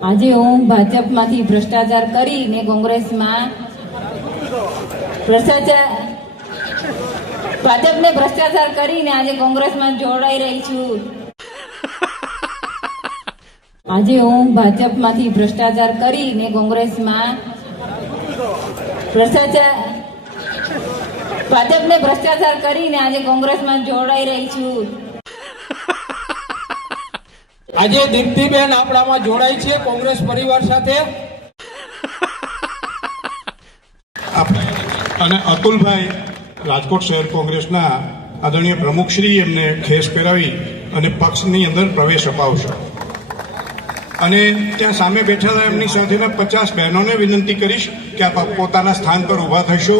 આજે હું ભાજપમાંથી ભ્રષ્ટાચાર કરીને કોંગ્રેસમાં ભ્રષ્ટાચાર ભાજપને ભ્રષ્ટાચાર કરીને આજે કોંગ્રેસમાં જોડાઈ રહી છું. આજે હું ભાજપમાંથી ભ્રષ્ટાચાર કરીને કોંગ્રેસમાં ભ્રષ્ટાચાર ભાજપને ભ્રષ્ટાચાર કરીને આજે કોંગ્રેસમાં જોડાઈ રહી છું. આજે દીપ્તિબેન આપણામાં જોડાય છે કોંગ્રેસ પરિવાર સાથે. અને અતુલભાઈ રાજકોટ શહેર કોંગ્રેસના આદરણીય પ્રમુખશ્રી એમને ખેસ પહેરાવી અને પક્ષની અંદર પ્રવેશ અપાવશે. અને ત્યાં સામે બેઠેલા એમની સાથેના પચાસ બહેનોને વિનંતી કરીશ કે આપ પોતાના સ્થાન પર ઊભા થશો.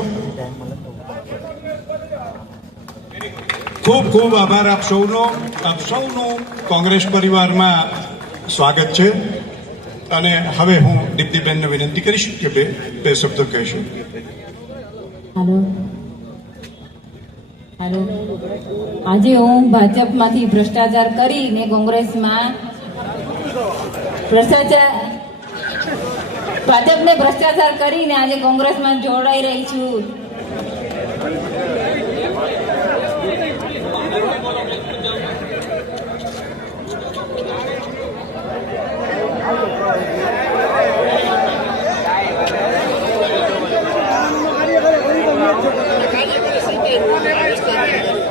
ખૂબ ખૂબ આભાર આપ સૌનો. આપ સૌનું કોંગ્રેસ પરિવારમાં સ્વાગત છે. અને હવે હું દીપ્તિબેનને વિનંતી કરીશ કે બે બે શબ્દો કહેશું. હાલો. હાલો. આજે હું ભાજપમાંથી ભ્રષ્ટાચાર કરીને કોંગ્રેસમાં ભ્રષ્ટાચાર ભાજપને ભ્રષ્ટાચાર કરીને આજે કોંગ્રેસમાં જોડાઈ રહી છું.